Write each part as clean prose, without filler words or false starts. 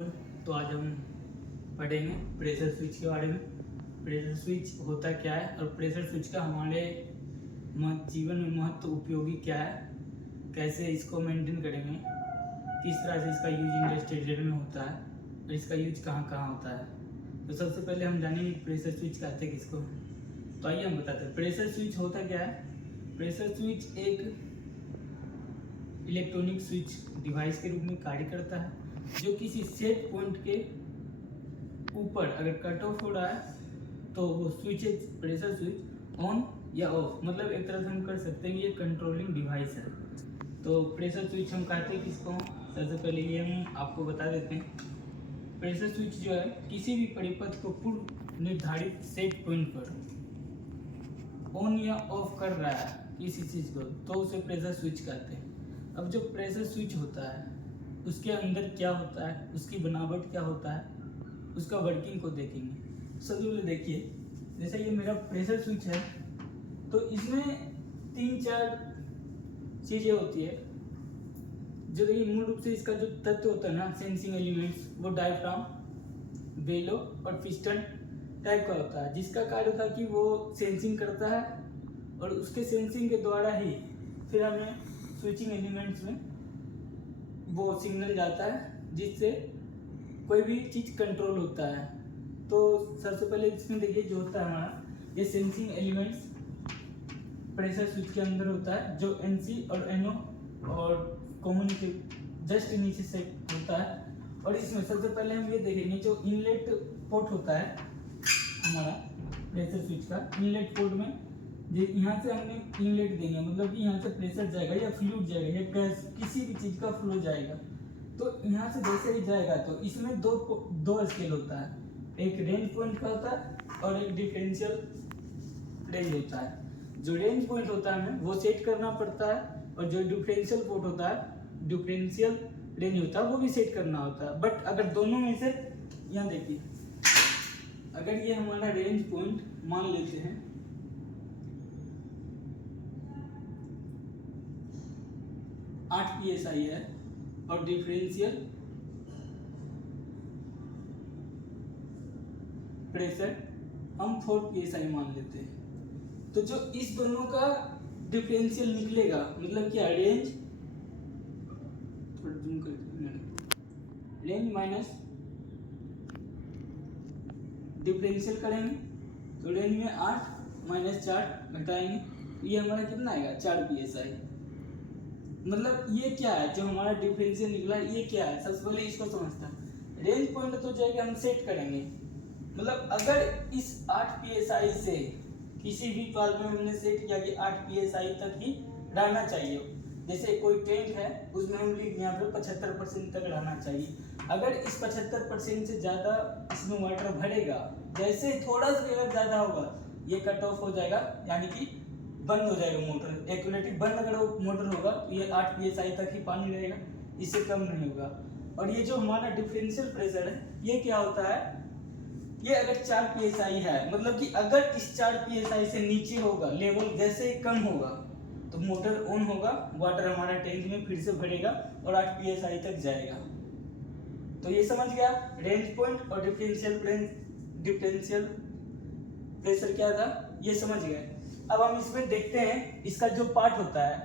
तो आज हम पढ़ेंगे प्रेशर स्विच के बारे में। प्रेशर स्विच होता क्या है और प्रेशर स्विच का हमारे जीवन में महत्व उपयोगी क्या है, कैसे इसको मेंटेन करेंगे, किस तरह से इसका यूज इंडस्ट्रियल में होता है और इसका यूज कहाँ कहाँ होता है। तो सबसे पहले हम जानेंगे प्रेशर स्विच कहते हैं किसको। तो आइए हम बताते हैं प्रेशर स्विच होता क्या है। प्रेशर स्विच एक इलेक्ट्रॉनिक स्विच डिवाइस के रूप में कार्य करता है जो किसी सेट पॉइंट के ऊपर अगर कट ऑफ हो रहा है तो वो स्विच प्रेशर स्विच ऑन या ऑफ, मतलब एक तरह से हम कर सकते हैं कि ये कंट्रोलिंग डिवाइस है। तो प्रेशर स्विच हम कहते हैं किसको, सबसे पहले ये हम आपको बता देते हैं। प्रेशर स्विच जो है किसी भी परिपथ को पूर्व निर्धारित सेट पॉइंट पर ऑन या ऑफ कर रहा है किसी चीज़ को, तो उसे प्रेशर स्विच कहते हैं। अब जो प्रेशर स्विच होता है उसके अंदर क्या होता है, उसकी बनावट क्या होता है, उसका वर्किंग को देखेंगे। सबसे पहले देखिए, जैसे ये मेरा प्रेशर स्विच है तो इसमें 3-4 चीज़ें होती है जो देखिए मूल रूप से इसका जो तत्व होता है ना, सेंसिंग एलिमेंट्स, वो डायफ्राम, बेलो और पिस्टन टाइप का होता है, जिसका कार्य होता है कि वो सेंसिंग करता है और उसके सेंसिंग के द्वारा ही फिर हमें स्विचिंग एलिमेंट्स में वो सिग्नल जाता है जिससे कोई भी चीज़ कंट्रोल होता है। तो सबसे पहले इसमें देखिए जो होता है हमारा ये सेंसिंग एलिमेंट्स प्रेशर स्विच के अंदर होता है, जो एनसी और एनओ और कॉमन के जस्ट नीचे से होता है। और इसमें सबसे पहले हम ये देखेंगे जो इनलेट पोर्ट होता है हमारा प्रेशर स्विच का, इनलेट पोर्ट में यहाँ से हमने इनलेट देंगे, मतलब कि यहाँ से प्रेशर जाएगा या फ्लूइड जाएगा या गैस किसी भी चीज़ का फ्लो जाएगा। तो यहाँ से जैसे ही जाएगा तो इसमें दो स्केल होता है, एक रेंज पॉइंट का होता है और एक डिफरेंशियल रेंज होता है। जो रेंज पॉइंट होता है हमें वो सेट करना पड़ता है और जो डिफरेंशियल पोर्ट होता है, डिफरेंशियल रेंज होता है, वो भी सेट करना होता है। बट अगर दोनों में से, यहाँ देखिए, अगर ये हमारा रेंज पॉइंट मान लेते हैं 8 psi है और डिफरेंशियल प्रेशर हम 4 psi मान लेते हैं, तो जो इस दोनों का डिफरेंशियल निकलेगा, मतलब क्या, रेंज माइनस डिफरेंशियल करेंगे तो रेंज में 8 माइनस 4 घटाएंगे, ये हमारा कितना आएगा 4 psi। मतलब ये क्या है जो हमारा डिफरेंशियल निकला, ये क्या है, सबसे पहले इसको समझता है। रेंज पॉइंट तो जाएगा हम सेट करेंगे, मतलब अगर इस 8 psi से किसी भी पाल में हमने सेट किया कि 8 psi तक ही रहना चाहिए, जैसे कोई टैंक है उसमें हम लिख यहाँ पे 75% तक रहना चाहिए। अगर इस 75% से ज़्यादा इसमें वाटर भरेगा, जैसे थोड़ा सा अगर ज़्यादा होगा ये कट ऑफ हो जाएगा, यानी कि बंद हो जाएगा मोटर, एक्यूरेटली बंद अगर वो मोटर होगा तो ये 8 psi तक ही पानी रहेगा, इससे कम नहीं होगा। और ये जो हमारा डिफरेंशियल प्रेशर है ये क्या होता है, ये अगर 4 psi है, मतलब कि अगर इस 4 psi से नीचे होगा लेवल, जैसे ही कम होगा तो मोटर ऑन होगा, वाटर हमारा टैंक में फिर से भरेगा और 8 psi तक जाएगा। तो ये समझ गया रेंज पॉइंट और डिफरेंशियल प्रेशर क्या था, ये समझ गए। अब हम इसमें देखते हैं इसका जो पार्ट होता है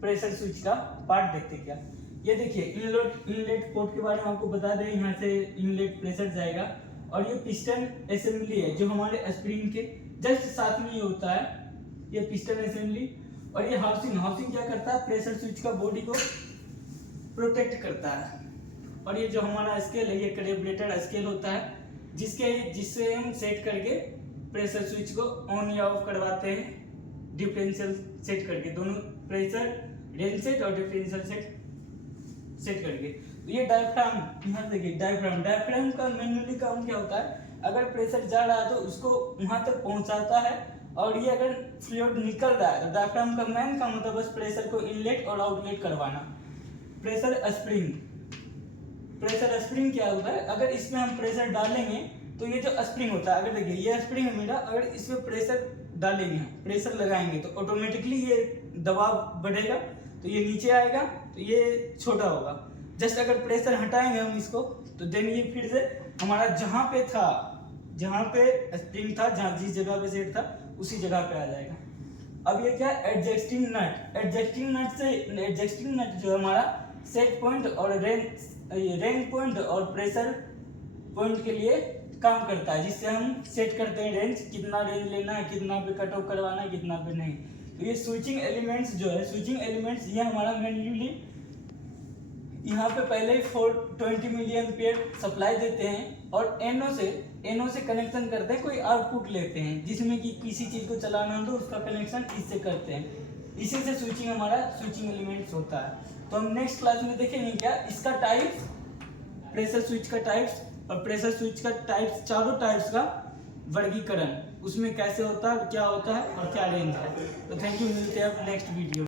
प्रेशर स्विच का पार्ट देखते हैं क्या। ये देखिए इनलेट पोर्ट के बारे में आपको बता दें, यहाँ से इनलेट प्रेशर जाएगा और ये पिस्टन असेंबली है जो हमारे स्प्रिंग के जस्ट साथ में ही होता है, ये पिस्टन असेंबली। और ये हाउसिंग क्या करता है, प्रेशर स्विच का बॉडी को प्रोटेक्ट करता है। और ये जो हमारा स्केल है ये कैलिब्रेटेड स्केल होता है, जिससे हम सेट करके प्रेशर स्विच को ऑन या ऑफ करवाते हैं, डिफरेंशियल सेट करके, दोनों प्रेशर रेंज सेट और डिफरेंशियल सेट करके। तो ये डायफ्राम, यहाँ देखिए डायफ्राम का मेनली काम क्या होता है, अगर प्रेशर जा रहा है तो उसको वहां तक पहुंचाता है, और ये अगर फ्लूइड निकल रहा है तो डायफ्राम का मेन काम होता है बस प्रेशर को इनलेट और आउटलेट करवाना। प्रेशर स्प्रिंग क्या होता है, अगर इसमें हम प्रेशर डालेंगे तो ये जो स्प्रिंग होता है, अगर देखिए ये स्प्रिंग है मेरा, अगर इसमें प्रेशर डालेंगे, प्रेशर लगाएंगे तो ऑटोमेटिकली ये दबाव बढ़ेगा, तो ये नीचे आएगा, तो ये छोटा होगा। जस्ट अगर प्रेशर हटाएंगे हम इसको तो देन ये फिर से हमारा जहाँ पे स्प्रिंग था, जहाँ जिस जगह पे सेट था उसी जगह पे आ जाएगा। अब ये क्या एडजस्टिंग नट जो हमारा सेट पॉइंट और रेंज पॉइंट और प्रेशर पॉइंट के लिए काम करता है, जिससे हम सेट करते हैं रेंज, कितना रेंज लेना है, कितना पे कट ऑफ करवाना है, कितना पे नहीं। तो ये स्विचिंग एलिमेंट्स ये हमारा मेनली यहाँ पे पहले ही 420 मिली एम्पियर सप्लाई देते हैं और एनओ से कनेक्शन करते हैं, कोई आउटपुट लेते हैं जिसमें कि किसी चीज को चलाना हो तो उसका कनेक्शन इससे करते हैं। इसी से स्विचिंग एलिमेंट्स होता है। तो हम नेक्स्ट क्लास में देखेंगे क्या इसका टाइप्स, प्रेशर स्विच का टाइप्स और प्रेशर स्विच का टाइप्स, चारों टाइप्स का वर्गीकरण, उसमें कैसे होता है, क्या होता है और क्या रेंज है। तो थैंक यू, मिलते हैं अब नेक्स्ट वीडियो।